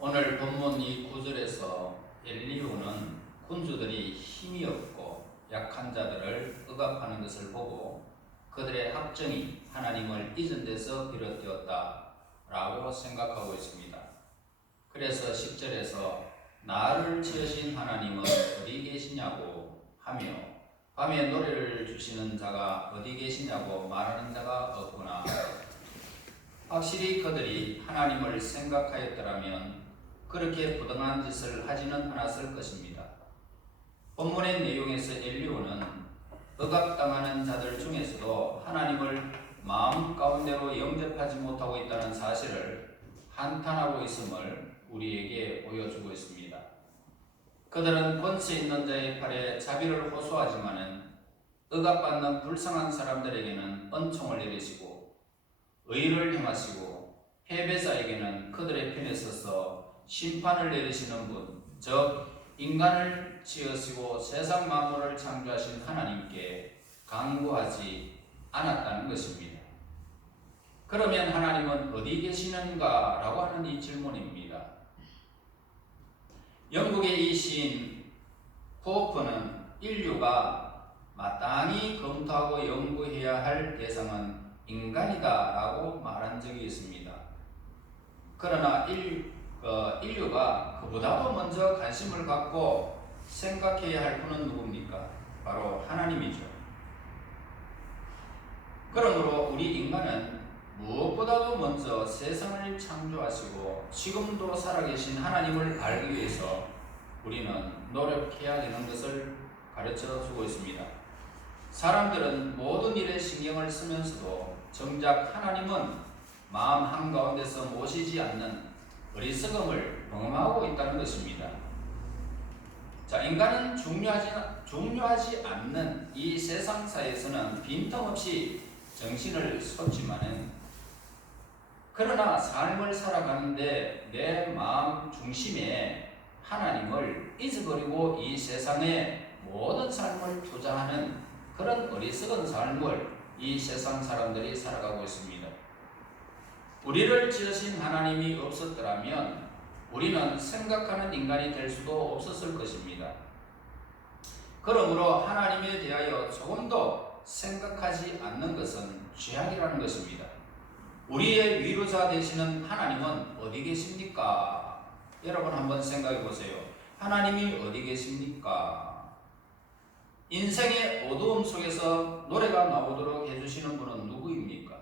오늘 본문 이 구절에서 엘리후는 군주들이 힘이 없고 약한 자들을 억압하는 것을 보고 그들의 합정이 하나님을 잊은 데서 비롯되었다라고 생각하고 있습니다. 그래서 10절에서 나를 지으신 하나님은 어디 계시냐고 하며 밤에 노래를 주시는 자가 어디 계시냐고 말하는 자가 없구나. 확실히 그들이 하나님을 생각하였더라면 그렇게 부당한 짓을 하지는 않았을 것입니다. 본문의 내용에서 엘리후는 억압당하는 자들 중에서도 하나님을 마음 가운데로 영접하지 못하고 있다는 사실을 한탄하고 있음을 우리에게 보여주고 있습니다. 그들은 권세 있는 자의 팔에 자비를 호소하지만은 억압받는 불쌍한 사람들에게는 은총을 내리시고 의를 행하시고 패배자에게는 그들의 편에 서서 심판을 내리시는 분, 즉 인간을 지으시고 세상 만물을 창조하신 하나님께 간구하지 않았다는 것입니다. 그러면 하나님은 어디 계시는가? 라고 하는 이 질문입니다. 영국의 이 시인 포프는 인류가 마땅히 검토하고 연구해야 할 대상은 인간이다 라고 말한 적이 있습니다. 그러나 인류가 그보다도 먼저 관심을 갖고 생각해야 할 분은 누굽니까? 바로 하나님이죠. 그러므로 우리 인간은 무엇보다도 먼저 세상을 창조하시고 지금도 살아계신 하나님을 알기 위해서 우리는 노력해야 되는 것을 가르쳐 주고 있습니다. 사람들은 모든 일에 신경을 쓰면서도 정작 하나님은 마음 한가운데서 모시지 않는 어리석음을 경험하고 있다는 것입니다. 자, 인간은 중요하지 않는 이 세상사에서는 빈틈없이 정신을 쏟지만은 그러나 삶을 살아가는데 내 마음 중심에 하나님을 잊어버리고 이 세상에 모든 삶을 투자하는 그런 어리석은 삶을 이 세상 사람들이 살아가고 있습니다. 우리를 지으신 하나님이 없었더라면 우리는 생각하는 인간이 될 수도 없었을 것입니다. 그러므로 하나님에 대하여 조금도 생각하지 않는 것은 죄악이라는 것입니다. 우리의 위로자 되시는 하나님은 어디 계십니까? 여러분 한번 생각해 보세요. 하나님이 어디 계십니까? 인생의 어두움 속에서 노래가 나오도록 해주시는 분은 누구입니까?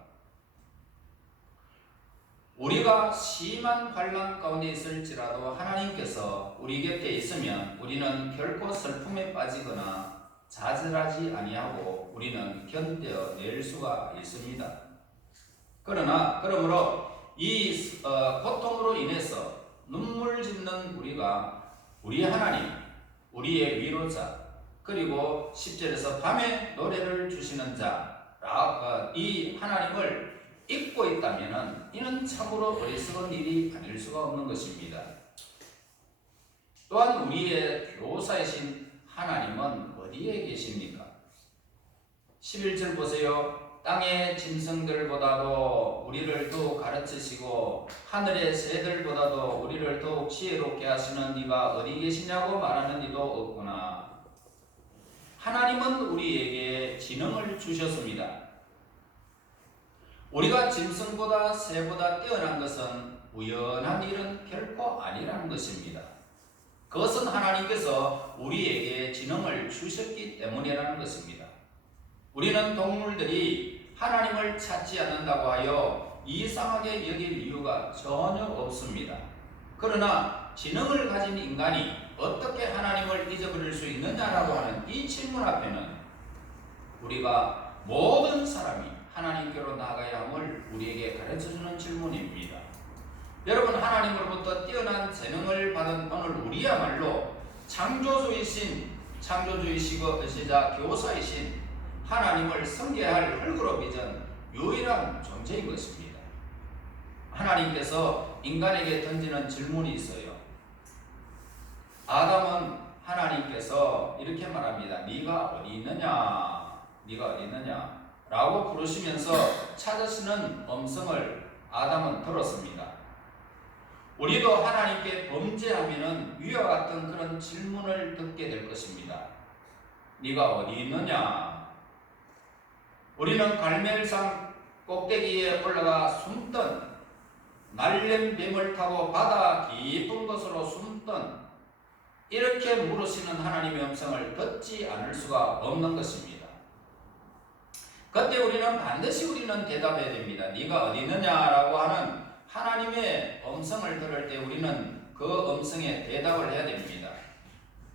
우리가 심한 환난 가운데 있을지라도 하나님께서 우리 곁에 있으면 우리는 결코 슬픔에 빠지거나 좌절하지 아니하고 우리는 견뎌낼 수가 있습니다. 그러므로 이 고통으로 인해서 눈물 짓는 우리가 우리 하나님, 우리의 위로자, 그리고 10절에서 밤에 노래를 주시는 자, 이 하나님을 잊고 있다면 이는 참으로 어리석은 일이 아닐 수가 없는 것입니다. 또한 우리의 교사이신 하나님은 어디에 계십니까? 11절 보세요. 땅의 짐승들보다도 우리를 더욱 가르치시고 하늘의 새들보다도 우리를 더욱 지혜롭게 하시는 이가 어디 계시냐고 말하는 이도 없구나. 하나님은 우리에게 지능을 주셨습니다. 우리가 짐승보다 새보다 뛰어난 것은 우연한 일은 결코 아니라는 것입니다. 그것은 하나님께서 우리에게 지능을 주셨기 때문이라는 것입니다. 우리는 동물들이 하나님을 찾지 않는다고 하여 이상하게 여길 이유가 전혀 없습니다. 그러나 지능을 가진 인간이 어떻게 하나님을 잊어버릴 수 있느냐라고 하는 이 질문 앞에는 우리가 모든 사람이 하나님께로 나아가야 함을 우리에게 가르쳐주는 질문입니다. 여러분, 하나님으로부터 뛰어난 재능을 받은 오늘 우리야말로 창조주이시자 교사이신 하나님을 섬겨야 할 흙으로 빚은 유일한 존재인 것입니다. 하나님께서 인간에게 던지는 질문이 있어요. 아담은 하나님께서 이렇게 말합니다. 네가 어디 있느냐? 네가 어디 있느냐? 라고 부르시면서 찾으시는 음성을 아담은 들었습니다. 우리도 하나님께 범죄하면은 위와 같은 그런 질문을 듣게 될 것입니다. 네가 어디 있느냐? 우리는 갈멜산 꼭대기에 올라가 숨던, 날랜 뱀을 타고 바다 깊은 곳으로 숨던, 이렇게 물으시는 하나님의 음성을 듣지 않을 수가 없는 것입니다. 그때 우리는 반드시 대답해야 됩니다. 네가 어디 있느냐라고 하는 하나님의 음성을 들을 때 우리는 그 음성에 대답을 해야 됩니다.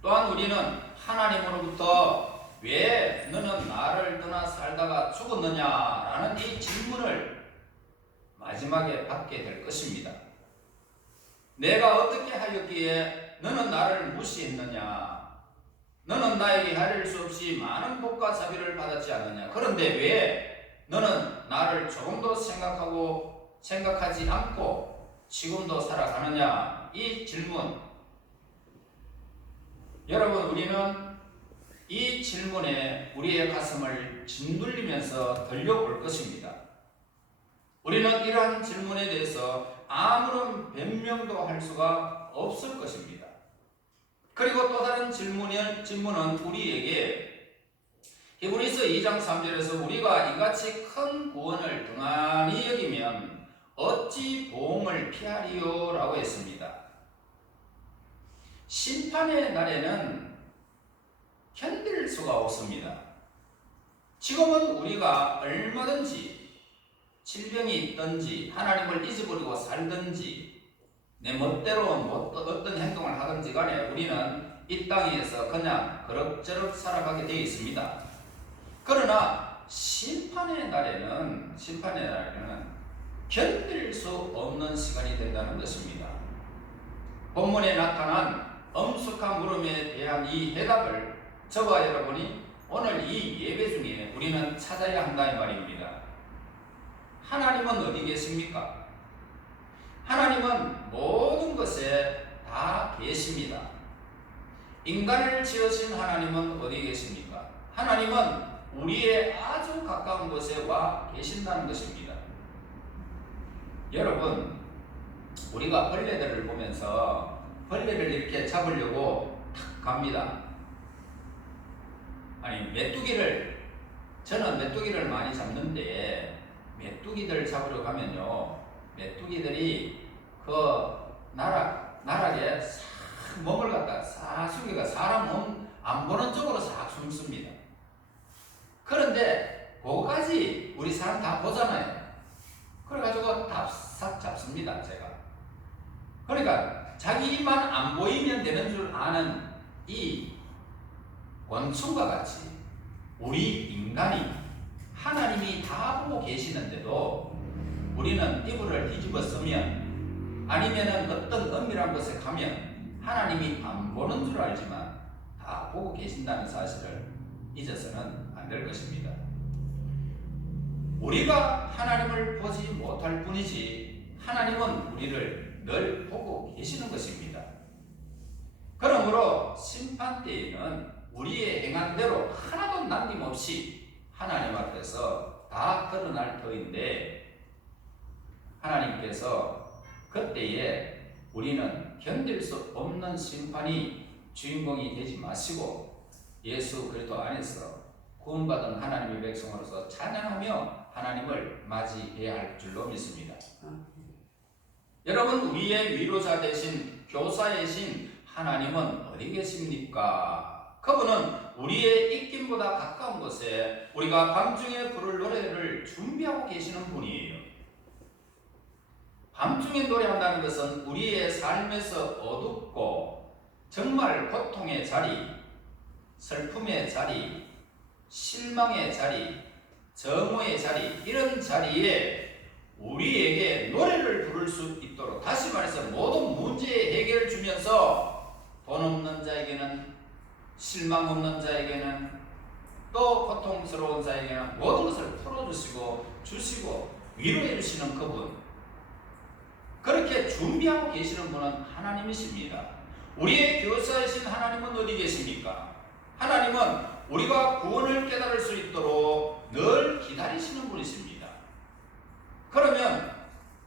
또한 우리는 하나님으로부터 왜 너는 나를 떠나 살다가 죽었느냐라는 이 질문을 마지막에 받게 될 것입니다. 내가 어떻게 하였기에 너는 나를 무시했느냐? 너는 나에게 헤아릴 수 없이 많은 복과 자비를 받았지 않느냐? 그런데 왜 너는 나를 조금도 생각하지 않고 지금도 살아가느냐? 이 질문, 여러분, 우리는 이 질문에 우리의 가슴을 짓눌리면서 들려올 것입니다. 우리는 이러한 질문에 대해서 아무런 변명도 할 수가 없을 것입니다. 그리고 또 다른 질문은 우리에게 히브리서 2장 3절에서 우리가 이같이 큰 구원을 등한히 여기면 어찌 보응을 피하리요? 라고 했습니다. 심판의 날에는 견딜 수가 없습니다. 지금은 우리가 얼마든지 질병이 있든지 하나님을 잊어버리고 살든지 내 멋대로 어떤 행동을 하든지 간에 우리는 이 땅에서 그냥 그럭저럭 살아가게 되어 있습니다. 그러나 심판의 날에는 견딜 수 없는 시간이 된다는 것입니다. 본문에 나타난 엄숙한 물음에 대한 이 해답을 저와 여러분이 오늘 이 예배 중에 우리는 찾아야 한다 이 말입니다. 하나님은 어디 계십니까? 하나님은 모든 것에 다 계십니다. 인간을 지으신 하나님은 어디 계십니까? 하나님은 우리의 아주 가까운 곳에 와 계신다는 것입니다. 여러분, 우리가 벌레들을 보면서 벌레를 이렇게 잡으려고 탁 갑니다. 아니, 저는 메뚜기를 많이 잡는데 메뚜기들 잡으러 가면요, 메뚜기들이 그 나락에 싹 몸을 갖다 싹 숙여가 사람 안 보는 쪽으로 싹 숨습니다. 그런데 그거까지 우리 사람 다 보잖아요. 그래가지고 싹 잡습니다, 제가. 그러니까 자기만 안 보이면 되는 줄 아는 이 원숭과 같이 우리 인간이 하나님이 다 보고 계시는데도 우리는 이불을 뒤집어 쓰면 아니면은 어떤 은밀한 곳에 가면 하나님이 안 보는 줄 알지만 다 보고 계신다는 사실을 잊어서는 안 될 것입니다. 우리가 하나님을 보지 못할 뿐이지 하나님은 우리를 늘 보고 계시는 것입니다. 그러므로 심판 때에는 우리의 행한 대로 하나도 남김없이 하나님 앞에서 다 드러날 터인데 하나님께서 그때에 우리는 견딜 수 없는 심판이 주인공이 되지 마시고 예수 그리스도 안에서 구원받은 하나님의 백성으로서 찬양하며 하나님을 맞이해야 할 줄로 믿습니다. 여러분, 우리의 위로자 되신 교사이신 하나님은 어디 계십니까? 그분은 우리의 입김보다 가까운 곳에 우리가 밤중에 부를 노래를 준비하고 계시는 분이에요. 밤중에 노래한다는 것은 우리의 삶에서 어둡고 정말 고통의 자리, 슬픔의 자리, 실망의 자리, 정오의 자리, 이런 자리에 우리에게 노래를 부를 수 있도록, 다시 말해서 모든 문제의 해결을 주면서 돈 없는 자에게는, 실망 없는 자에게는, 또 고통스러운 자에게는 모든 것을 풀어주시고 위로해 주시는 그분, 그렇게 준비하고 계시는 분은 하나님이십니다. 우리의 교사이신 하나님은 어디 계십니까? 하나님은 우리가 구원을 깨달을 수 있도록 늘 기다리시는 분이십니다. 그러면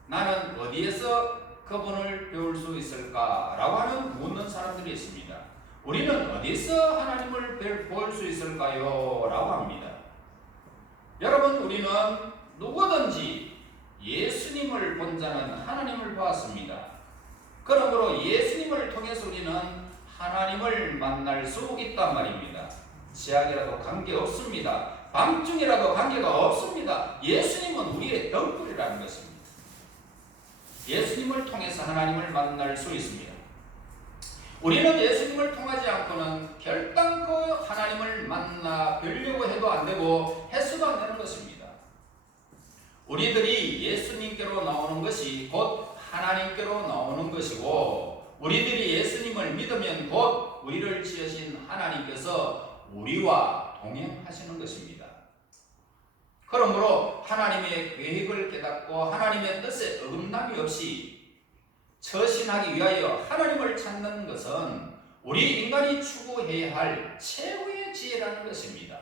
나는 어디에서 그분을 배울 수 있을까라고 하는 묻는 사람들이 있습니다. 우리는 어디서 하나님을 볼 수 있을까요? 라고 합니다. 여러분, 우리는 누구든지 예수님을 본 자는 하나님을 보았습니다. 그러므로 예수님을 통해서 우리는 하나님을 만날 수 있단 말입니다. 지하이라도 관계없습니다. 밤중이라도 관계가 없습니다. 예수님은 우리의 등불이라는 것입니다. 예수님을 통해서 하나님을 만날 수 있습니다. 우리는 예수님을 통하지 않고는 결단코 하나님을 만나 뵈려고 해도 안 되고 해서도 안 되는 것입니다. 우리들이 예수님께로 나오는 것이 곧 하나님께로 나오는 것이고, 우리들이 예수님을 믿으면 곧 우리를 지으신 하나님께서 우리와 동행하시는 것입니다. 그러므로 하나님의 계획을 깨닫고 하나님의 뜻에 어긋남이 없이 처신하기 위하여 하나님을 찾는 것은 우리 인간이 추구해야 할 최고의 지혜라는 것입니다.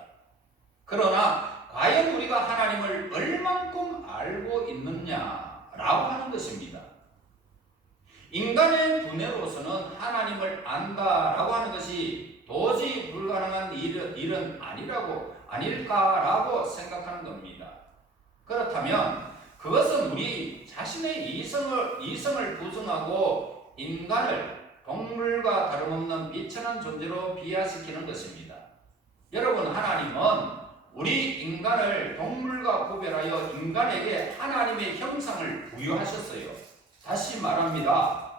그러나 과연 우리가 하나님을 얼만큼 알고 있느냐라고 하는 것입니다. 인간의 두뇌로서는 하나님을 안다라고 하는 것이 도저히 불가능한 일은 아닐까라고 생각하는 겁니다. 그렇다면 그것은 우리 자신의 이성을 부정하고 인간을 동물과 다름없는 비천한 존재로 비하시키는 것입니다. 여러분, 하나님은 우리 인간을 동물과 구별하여 인간에게 하나님의 형상을 부여하셨어요. 다시 말합니다.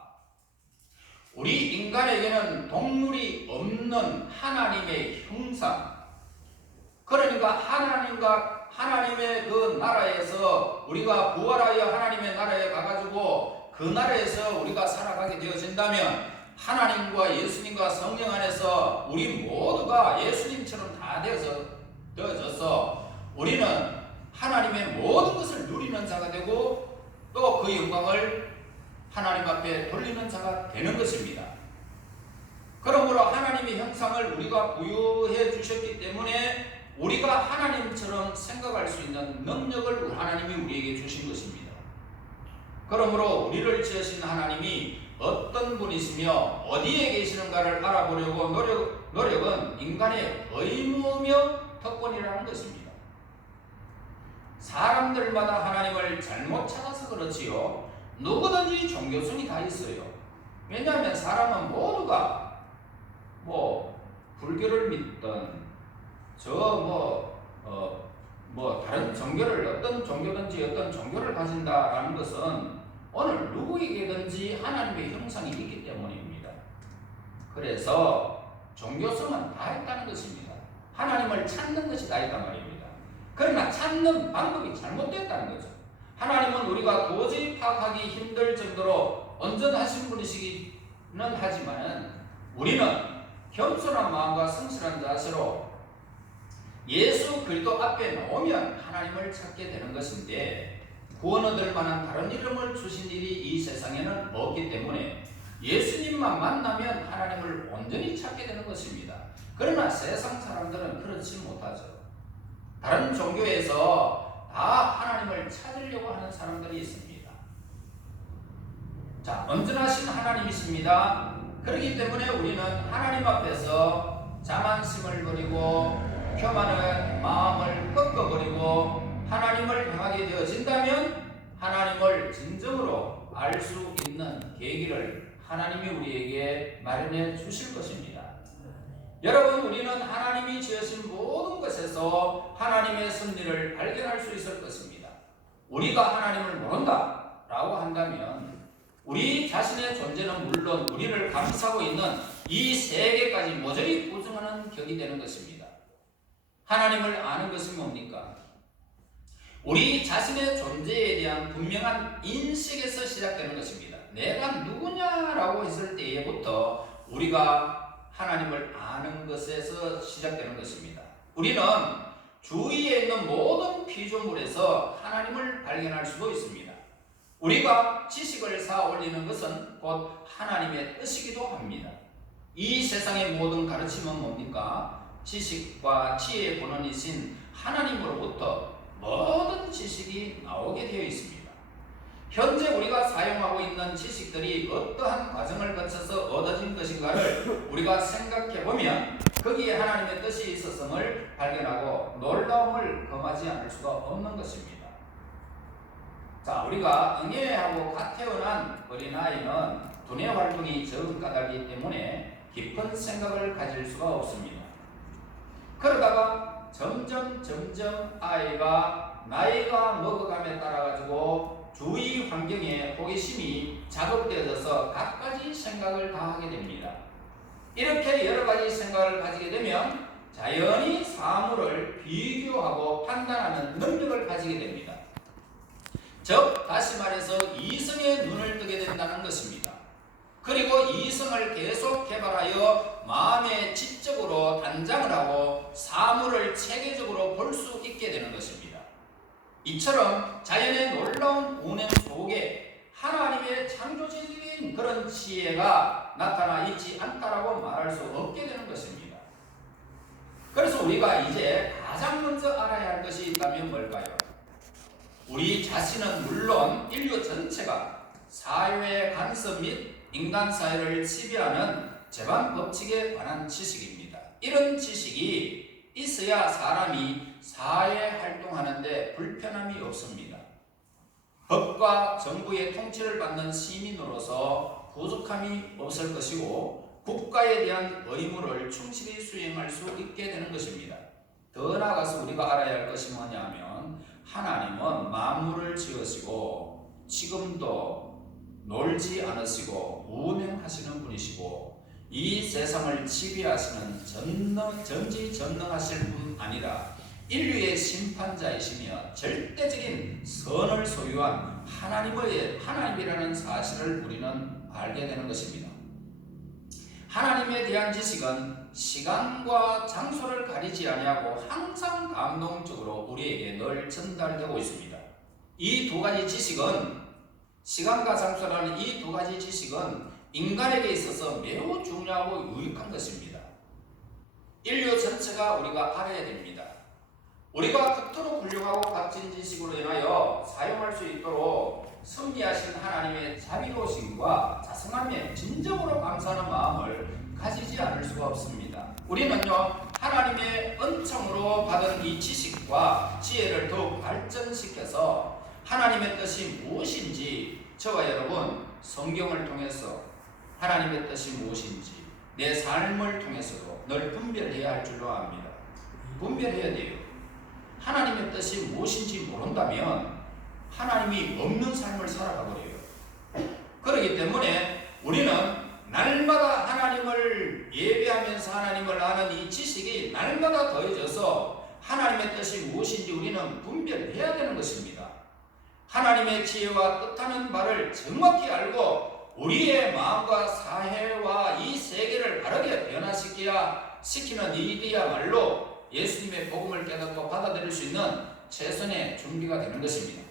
우리 인간에게는 동물이 없는 하나님의 형상, 그러니까 하나님의 그 나라에서 우리가 부활하여 하나님의 나라에 가가지고 그 나라에서 우리가 살아가게 되어진다면 하나님과 예수님과 성령 안에서 우리 모두가 예수님처럼 다 되어져서 우리는 하나님의 모든 것을 누리는 자가 되고 또 그 영광을 하나님 앞에 돌리는 자가 되는 것입니다. 그러므로 하나님의 형상을 우리가 부여해 주셨기 때문에 우리가 하나님처럼 생각할 수 있는 능력을 하나님이 우리에게 주신 것입니다. 그러므로 우리를 지으신 하나님이 어떤 분이시며 어디에 계시는가를 알아보려고 노력은 인간의 의무며 특권이라는 것입니다. 사람들마다 하나님을 잘못 찾아서 그렇지요. 누구든지 종교성이 다 있어요. 왜냐하면 사람은 모두가 불교를 믿든 다른 종교를 어떤 종교든지 어떤 종교를 가진다라는 것은 오늘 누구에게든지 하나님의 형상이 있기 때문입니다. 그래서 종교성은 다 있다는 것입니다. 하나님을 찾는 것이 다 있단 말입니다. 그러나 찾는 방법이 잘못됐다는 거죠. 하나님은 우리가 도저히 파악하기 힘들 정도로 온전하신 분이시기는 하지만 우리는 겸손한 마음과 성실한 자세로 예수 그리스도 앞에 나오면 하나님을 찾게 되는 것인데, 구원 얻을 만한 다른 이름을 주신 일이 이 세상에는 없기 때문에 예수님만 만나면 하나님을 온전히 찾게 되는 것입니다. 그러나 세상 사람들은 그렇지 못하죠. 다른 종교에서 다 하나님을 찾으려고 하는 사람들이 있습니다. 자, 온전하신 하나님이십니다. 그렇기 때문에 우리는 하나님 앞에서 자만심을 버리고 교만한 마음을 꺾어버리고 하나님을 향하게 되어진다면 하나님을 진정으로 알 수 있는 계기를 하나님이 우리에게 마련해 주실 것입니다. 여러분, 우리는 하나님이 지으신 모든 것에서 하나님의 섭리를 발견할 수 있을 것입니다. 우리가 하나님을 모른다 라고 한다면 우리 자신의 존재는 물론 우리를 감싸고 있는 이 세계까지 모조리 부정하는 격이 되는 것입니다. 하나님을 아는 것은 뭡니까? 우리 자신의 존재에 대한 분명한 인식에서 시작되는 것입니다. 내가 누구냐라고 했을 때부터 우리가 하나님을 아는 것에서 시작되는 것입니다. 우리는 주위에 있는 모든 피조물에서 하나님을 발견할 수도 있습니다. 우리가 지식을 쌓아 올리는 것은 곧 하나님의 뜻이기도 합니다. 이 세상의 모든 가르침은 뭡니까? 지식과 지혜의 본원이신 하나님으로부터 모든 지식이 나오게 되어 있습니다. 현재 우리가 사용하고 있는 지식들이 어떠한 과정을 거쳐서 얻어진 것인가를 우리가 생각해 보면 거기에 하나님의 뜻이 있었음을 발견하고 놀라움을 금하지 않을 수가 없는 것입니다. 자, 우리가 응애하고 갓 태어난 어린아이는 두뇌 활동이 적은 까닭이기 때문에 깊은 생각을 가질 수가 없습니다. 그러다가 점점 아이가 나이가 먹어감에 따라 가지고 주위 환경에 호기심이 자극되어져서 갖가지 생각을 다 하게 됩니다. 이렇게 여러 가지 생각을 가지게 되면 자연히 사물을 비교하고 판단하는 능력을 가지게 됩니다. 즉 다시 말해서 이성의 눈을 뜨게 된다는 것입니다. 그리고 이성을 계속 개발하여 마음의 지적으로 단장을 하고 사물을 체계적으로 볼 수 있게 되는 것입니다. 이처럼 자연의 놀라운 운행 속에 하나님의 창조적인 그런 지혜가 나타나 있지 않다라고 말할 수 없게 되는 것입니다. 그래서 우리가 이제 가장 먼저 알아야 할 것이 있다면 뭘까요? 우리 자신은 물론 인류 전체가 사회 간섭 및 인간 사회를 지배하는 재반 법칙에 관한 지식입니다. 이런 지식이 있어야 사람이 사회 활동하는데 불편함이 없습니다. 법과 정부의 통치를 받는 시민으로서 부족함이 없을 것이고 국가에 대한 의무를 충실히 수행할 수 있게 되는 것입니다. 더 나아가서 우리가 알아야 할 것이 뭐냐면 하나님은 만물을 지으시고 지금도 놀지 않으시고 운행하시는 분이시고 이 세상을 지배하시는 전지전능하실 뿐 아니라 인류의 심판자이시며 절대적인 선을 소유한 하나님이라는 사실을 우리는 알게 되는 것입니다. 하나님에 대한 지식은 시간과 장소를 가리지 아니하고 항상 감동적으로 우리에게 늘 전달되고 있습니다. 이 두 가지 지식은 시간과 장소라는 이 두 가지 지식은 인간에게 있어서 매우 중요하고 유익한 것입니다. 인류 전체가 우리가 알아야 됩니다. 우리가 그토록 훌륭하고 값진 지식으로 인하여 사용할 수 있도록 섭리하신 하나님의 자비로우심과 자성함에 진정으로 감사하는 마음을 가지지 않을 수가 없습니다. 우리는요 하나님의 은총으로 받은 이 지식과 지혜를 더욱 발전시켜서 하나님의 뜻이 무엇인지 저와 여러분 성경을 통해서 하나님의 뜻이 무엇인지 내 삶을 통해서도 늘 분별해야 할 줄로 압니다. 분별해야 돼요. 하나님의 뜻이 무엇인지 모른다면 하나님이 없는 삶을 살아가버려요. 그렇기 때문에 우리는 날마다 하나님을 예배하면서 하나님을 아는 이 지식이 날마다 더해져서 하나님의 뜻이 무엇인지 우리는 분별해야 되는 것입니다. 하나님의 지혜와 뜻하는 바를 정확히 알고 우리의 마음과 사회와 이 세계를 바르게 변화시키는 일이야말로 예수님의 복음을 깨닫고 받아들일 수 있는 최선의 준비가 되는 것입니다.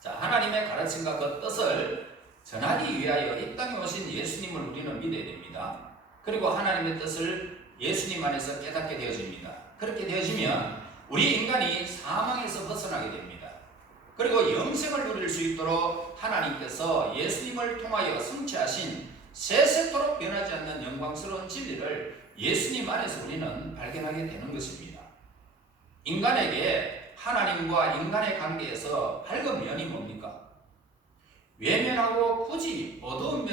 자, 하나님의 가르침과 그 뜻을 전하기 위하여 이 땅에 오신 예수님을 우리는 믿어야 됩니다. 그리고 하나님의 뜻을 예수님 안에서 깨닫게 되어집니다. 그렇게 되어지면 우리 인간이 사망에서 벗어나게 됩니다. 그리고 영생을 누릴 수 있도록 하나님께서 예수님을 통하여 성취하신 세세토록 변하지 않는 영광스러운 진리를 예수님 안에서 우리는 발견하게 되는 것입니다. 인간에게 하나님과 인간의 관계에서 밝은 면이 뭡니까? 외면하고 굳이 어두운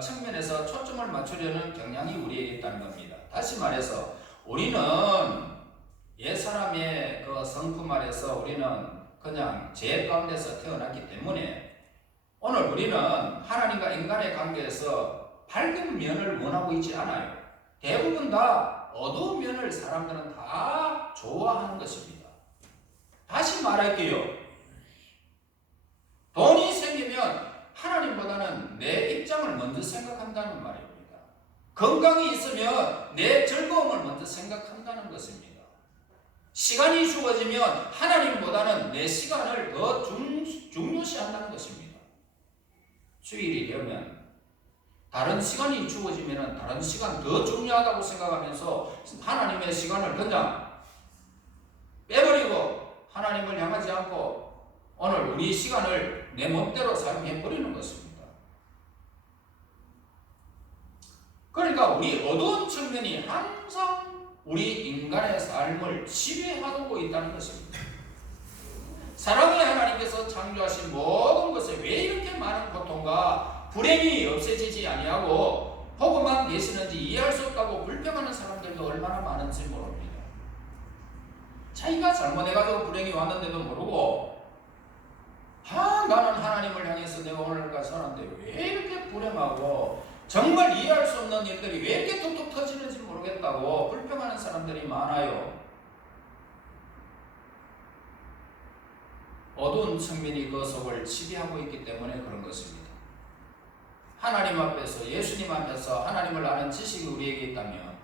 측면에서 초점을 맞추려는 경향이 우리에게 있다는 겁니다. 다시 말해서 우리는 옛사람의 그 성품 아래서 우리는 그냥 죄 가운데서 태어났기 때문에 오늘 우리는 하나님과 인간의 관계에서 밝은 면을 원하고 있지 않아요. 대부분 다 어두운 면을 사람들은 다 좋아하는 것입니다. 다시 말할게요. 돈이 생기면 하나님보다는 내 입장을 먼저 생각한다는 말입니다. 건강이 있으면 내 즐거움을 먼저 생각한다는 것입니다. 시간이 주어지면 하나님보다는 내 시간을 더 중요시한다는 것입니다. 주일이 되면 다른 시간이 주어지면 다른 시간 더 중요하다고 생각하면서 하나님의 시간을 그냥 빼버리고 하나님을 향하지 않고 오늘 우리 시간을 내 멋대로 사용해버리는 것입니다. 그러니까 우리 어두운 측면이 항상 우리 인간의 삶을 지배하고 있다는 것입니다. 사랑의 하나님께서 창조하신 모든 것에 왜 이렇게 많은 고통과 불행이 없애지지 아니하고 보고만 계시는지 이해할 수 없다고 불평하는 사람들도 얼마나 많은지 모릅니다. 자기가 잘못해가지고 불행이 왔는데도 모르고 나는 하나님을 향해서 내가 오늘까지 살았는데 왜 이렇게 불행하고 정말 이해할 수 없는 일들이 왜 이렇게 툭툭 터지는지 모르겠다고 불평하는 사람들이 많아요. 어두운 측면이 그 속을 지배하고 있기 때문에 그런 것입니다. 하나님 앞에서, 예수님 앞에서 하나님을 아는 지식이 우리에게 있다면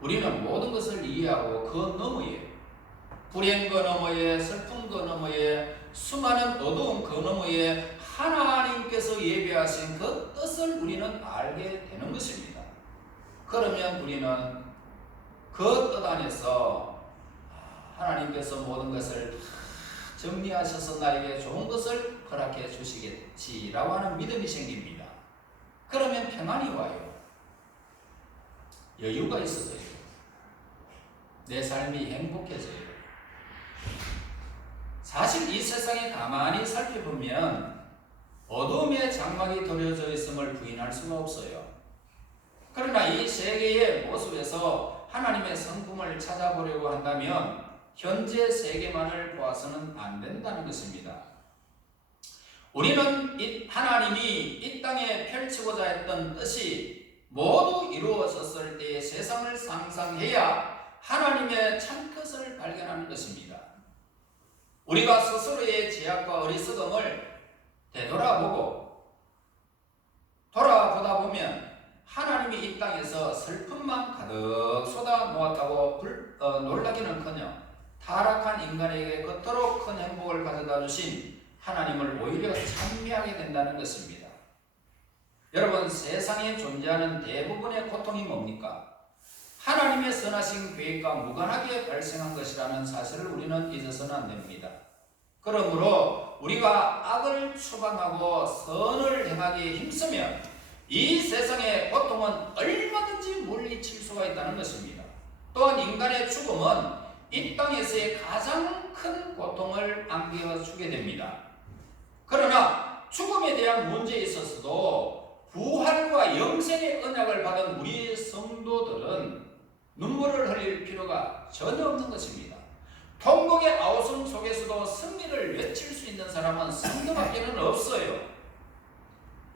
우리는 모든 것을 이해하고 그 너머에, 불행 그 너머에, 슬픈 그 너머에, 수많은 어두운 그 너머에 하나님께서 예배하신 그 뜻을 우리는 알게 되는 것입니다. 그러면 우리는 그 뜻 안에서 하나님께서 모든 것을 정리하셔서 나에게 좋은 것을 허락해 주시겠지라고 하는 믿음이 생깁니다. 그러면 평안이 와요. 여유가 있어져요. 내 삶이 행복해져요. 사실 이 세상에 가만히 살펴보면 어둠의 장막이 드려져 있음을 부인할 수가 없어요. 그러나 이 세계의 모습에서 하나님의 성품을 찾아보려고 한다면 현재 세계만을 보아서는 안 된다는 것입니다. 우리는 하나님이 이 땅에 펼치고자 했던 뜻이 모두 이루어졌을 때의 세상을 상상해야 하나님의 참뜻을 발견하는 것입니다. 우리가 스스로의 죄악과 어리석음을 되돌아보고 돌아보다 보면 하나님이 이 땅에서 슬픔만 가득 쏟아 놓았다고 놀라기는커녕 타락한 인간에게 그토록 큰 행복을 가져다 주신 하나님을 오히려 찬미하게 된다는 것입니다. 여러분, 세상에 존재하는 대부분의 고통이 뭡니까? 하나님의 선하신 계획과 무관하게 발생한 것이라는 사실을 우리는 잊어서는 안 됩니다. 그러므로 우리가 악을 추방하고 선을 행하기에 힘쓰면 이 세상의 고통은 얼마든지 물리칠 수가 있다는 것입니다. 또한 인간의 죽음은 이 땅에서의 가장 큰 고통을 안겨주게 됩니다. 그러나 죽음에 대한 문제에 있어서도 부활과 영생의 언약을 받은 우리의 성도들은 눈물을 흘릴 필요가 전혀 없는 것입니다. 통곡의 아우성 속에서도 승리를 외칠 수 있는 사람은 성도밖에는 없어요.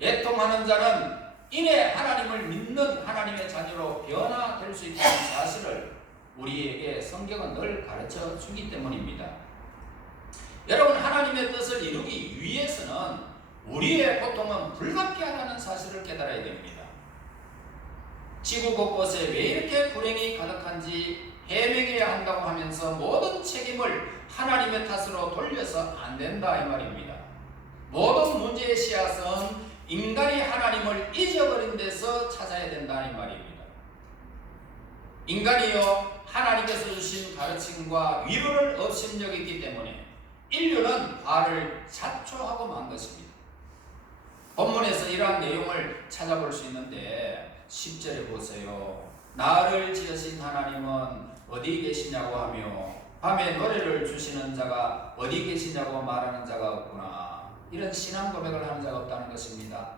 애통하는 자는 이내 하나님을 믿는 하나님의 자녀로 변화될 수 있다는 사실을 우리에게 성경은 늘 가르쳐 주기 때문입니다. 여러분, 하나님의 뜻을 이루기 위해서는 우리의 고통은 불가피하다는 사실을 깨달아야 됩니다. 지구 곳곳에 왜 이렇게 불행이 가득한지 해명해야 한다고 하면서 모든 책임을 하나님의 탓으로 돌려서 안 된다 이 말입니다. 모든 문제의 씨앗은 인간이 하나님을 잊어버린 데서 찾아야 된다 이 말입니다. 인간이요 하나님께서 주신 가르침과 위로를 업신여겼기 때문에 인류는 화를 자초하고 만 것입니다. 본문에서 이러한 내용을 찾아볼 수 있는데 10절에 보세요. 나를 지으신 하나님은 어디 계시냐고 하며 밤에 노래를 주시는 자가 어디 계시냐고 말하는 자가 없구나. 이런 신앙 고백을 하는 자가 없다는 것입니다.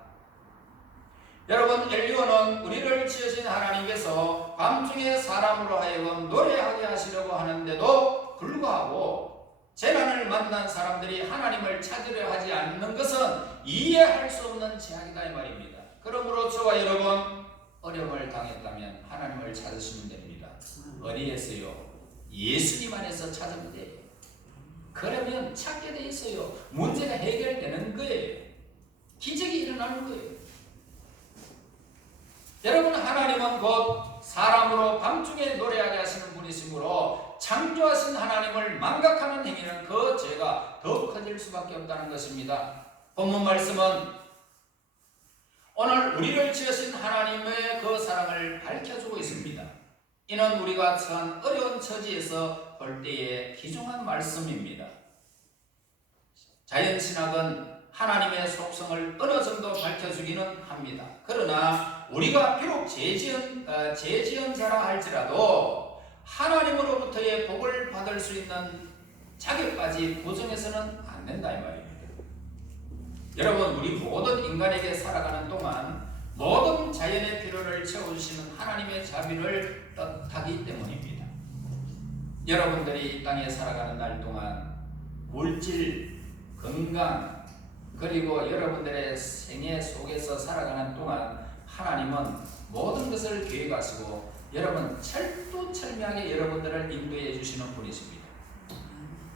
여러분, 엘리야는 우리를 지으신 하나님께서 밤중에 사람으로 하여금 노래하게 하시려고 하는데도 불구하고 재난을 만난 사람들이 하나님을 찾으려 하지 않는 것은 이해할 수 없는 죄악이다 이 말입니다. 그러므로 저와 여러분, 어려움을 당했다면 하나님을 찾으시면 됩니다. 어디에서요? 예수님 안에서 찾으면 돼요. 그러면 찾게 돼 있어요. 문제가 해결되는 거예요. 기적이 일어나는 거예요. 여러분, 하나님은 곧 사람으로 밤중에 노래하게 하시는 분이시므로 창조하신 하나님을 망각하는 행위는 그 죄가 더 커질 수밖에 없다는 것입니다. 본문 말씀은 오늘 우리를 지으신 하나님의 그 사랑을 밝혀주고 있습니다. 이는 우리가 처한 어려운 처지에서 볼 때의 귀중한 말씀입니다. 자연신학은 하나님의 속성을 어느 정도 밝혀주기는 합니다. 그러나 우리가 비록 죄지은 자라 할지라도 하나님으로부터의 복을 받을 수 있는 자격까지 보정해서는 안 된다 이 말입니다. 여러분, 우리 모든 인간에게 살아가는 동안 모든 자연의 필요를 채워주시는 하나님의 자비를 뜻하기 때문입니다. 여러분들이 이 땅에 살아가는 날 동안 물질, 건강, 그리고 여러분들의 생애 속에서 살아가는 동안 하나님은 모든 것을 계획하시고 여러분 철두철미하게 여러분들을 인도해 주시는 분이십니다.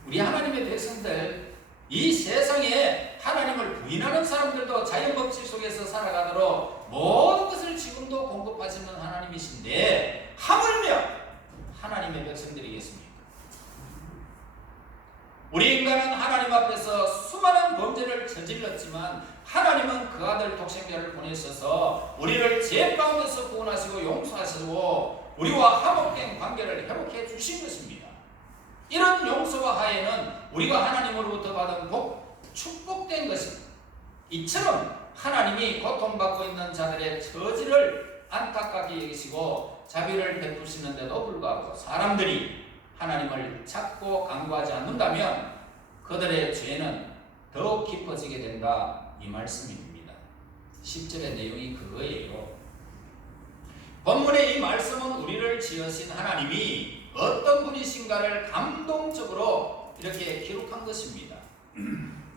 우리 하나님의 백성들, 이 세상에 하나님을 부인하는 사람들도 자연법칙 속에서 살아가도록 모든 것을 지금도 공급하시는 하나님이신데 하물며 하나님의 백성들이겠습니까? 우리 인간은 하나님 앞에서 수많은 범죄를 저질렀지만 하나님은 그 아들 독생자를 보내셔서 우리를 죄 가운데서 구원하시고 용서하시고 우리와 화목된 관계를 회복해 주신 것입니다. 이런 용서와 하에는 우리가 하나님으로부터 받은 축복된 것입니다. 이처럼 하나님이 고통받고 있는 자들의 처지를 안타깝게 여기시고 자비를 베푸시는데도 불구하고 사람들이 하나님을 찾고 간구하지 않는다면 그들의 죄는 더욱 깊어지게 된다 이 말씀입니다. 10절의 내용이 그거예요. 본문의 이 말씀은 우리를 지으신 하나님이 어떤 분이신가를 감동적으로 이렇게 기록한 것입니다.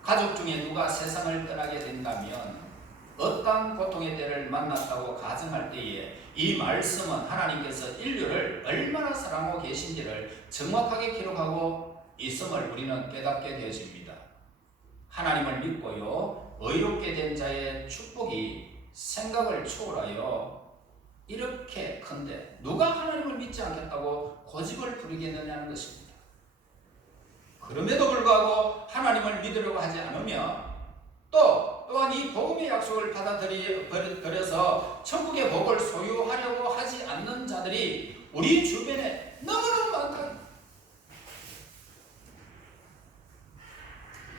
가족 중에 누가 세상을 떠나게 된다면 어떠한 고통의 때를 만났다고 가정할 때에 이 말씀은 하나님께서 인류를 얼마나 사랑하고 계신지를 정확하게 기록하고 있음을 우리는 깨닫게 되어집니다. 하나님을 믿고요 의롭게 된 자의 축복이 생각을 초월하여 이렇게 큰데 누가 하나님을 믿지 않겠다고 고집을 부리겠느냐는 것입니다. 그럼에도 불구하고 하나님을 믿으려고 하지 않으며 또한 이 복음의 약속을 받아들여서 천국의 복을 소유하려고 하지 않는 자들이 우리 주변에 너무너무 많다.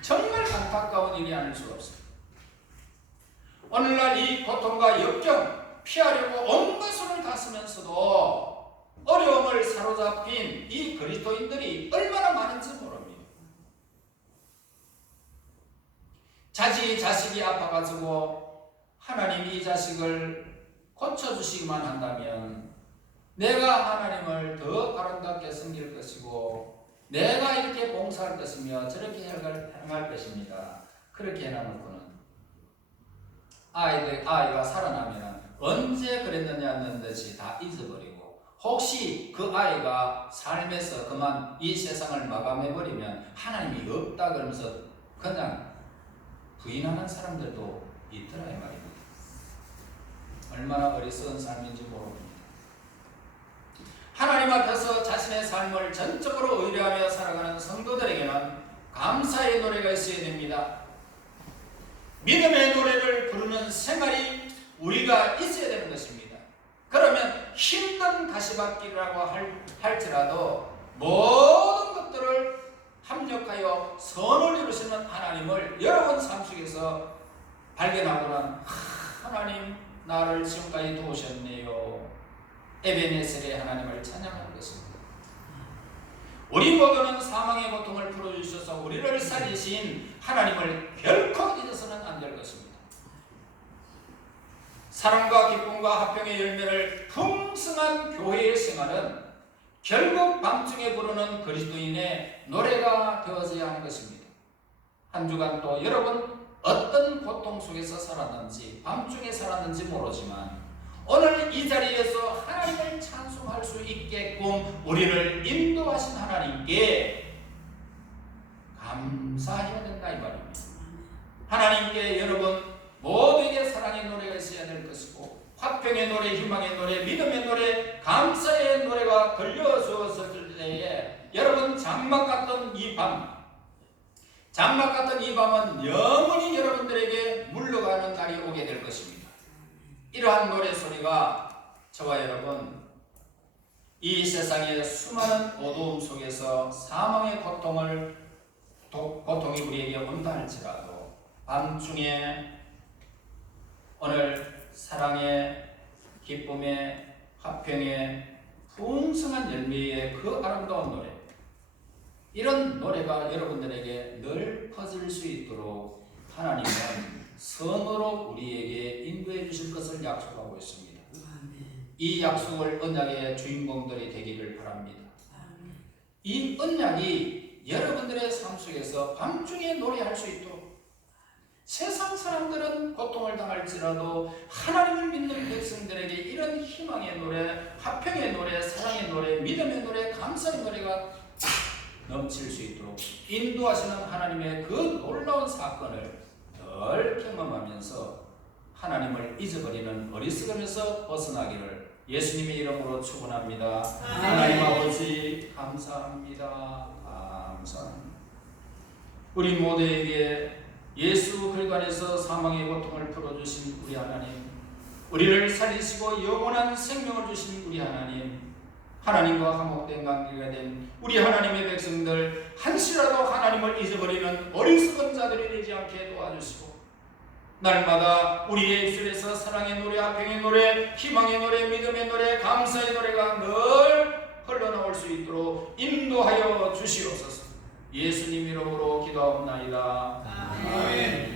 정말 안타까운 일이 아닐 수가 없습니다. 오늘날 이 고통과 역경 피하려고 온갖 수를 다 쓰면서도 어려움을 사로잡힌 이 그리스도인들이 얼마나 많은지 모릅니다. 자식이 아파가지고 하나님 이 자식을 고쳐주시기만 한다면 내가 하나님을 더 아름답게 섬길 것이고 내가 이렇게 봉사할 것이며 저렇게 행할 것입니다. 그렇게 해놓고는 아이가 살아나면 언제 그랬느냐는 듯이 다 잊어버리고 혹시 그 아이가 삶에서 그만 이 세상을 마감해버리면 하나님이 없다 그러면서 그냥 부인하는 사람들도 있더라 이 말입니다. 얼마나 어리석은 삶인지 모릅니다. 하나님 앞에서 자신의 삶을 전적으로 의뢰하며 살아가는 성도들에게는 감사의 노래가 있어야 됩니다. 믿음의 노래를 부르는 생활이 우리가 있어야 되는 것입니다. 그러면 힘든 가시밭길이라고 할지라도 모든 것들을 합력하여 선을 이루시는 하나님을 여러분 삶 속에서 발견하고는 하나님 나를 지금까지 도우셨네요. 에베네셀의 하나님을 찬양하는 것입니다. 우리 모두는 사망의 고통을 풀어주셔서 우리를 살리신 하나님을 결코 잊어서는 안 될 것입니다. 사랑과 기쁨과 화평의 열매를 풍성한 교회의 생활은 결국 밤중에 부르는 그리스도인의 노래가 되어져야 하는 것입니다. 한 주간 또 여러분 어떤 고통 속에서 살았는지 밤중에 살았는지 모르지만 오늘 이 자리에서 하나님을 찬송할 수 있게끔 우리를 인도하신 하나님께 감사해야 된다 이 말입니다. 하나님께 여러분 모두에게 사랑의 노래가 있어야 될 것이고 화평의 노래, 희망의 노래, 믿음의 노래, 감사의 노래가 들려주었을 때에 여러분 장막 같던 이 밤은 영원히 여러분들에게 물러가는 날이 오게 될 것입니다. 이러한 노래 소리가 저와 여러분 이 세상의 수많은 어두움 속에서 사망의 고통을 고통이 우리에게 온다 할지라도 밤중에 오늘 사랑의 기쁨의 화평의 풍성한 열매의 그 아름다운 노래, 이런 노래가 여러분들에게 늘 퍼질 수 있도록 하나님은 선으로 우리에게 인도해 주실 것을 약속하고 있습니다. 이 약속을 언약의 주인공들이 되기를 바랍니다. 이 언약이 여러분들의 삶 속에서 밤중에 노래할 수 있도록, 세상 사람들은 고통을 당할지라도 하나님을 믿는 백성들에게 이런 희망의 노래, 화평의 노래, 사랑의 노래, 믿음의 노래, 감사의 노래가 넘칠 수 있도록 인도하시는 하나님의 그 놀라운 사건을 늘 경험하면서 하나님을 잊어버리는 어리석음에서 벗어나기를 예수님의 이름으로 축원합니다. 하나님 아버지 감사합니다. 감사합니다. 우리 모두에게 예수 그리스도 안에서 사망의 고통을 풀어주신 우리 하나님, 우리를 살리시고 영원한 생명을 주신 우리 하나님, 하나님과 화목된 관계가 된 우리 하나님의 백성들, 한시라도 하나님을 잊어버리는 어리석은 자들이 되지 않게 도와주시고, 날마다 우리의 입술에서 사랑의 노래, 화평의 노래, 희망의 노래, 믿음의 노래, 감사의 노래가 늘 흘러나올 수 있도록 인도하여 주시옵소서. 예수님 이름으로 기도하옵나이다. 아멘.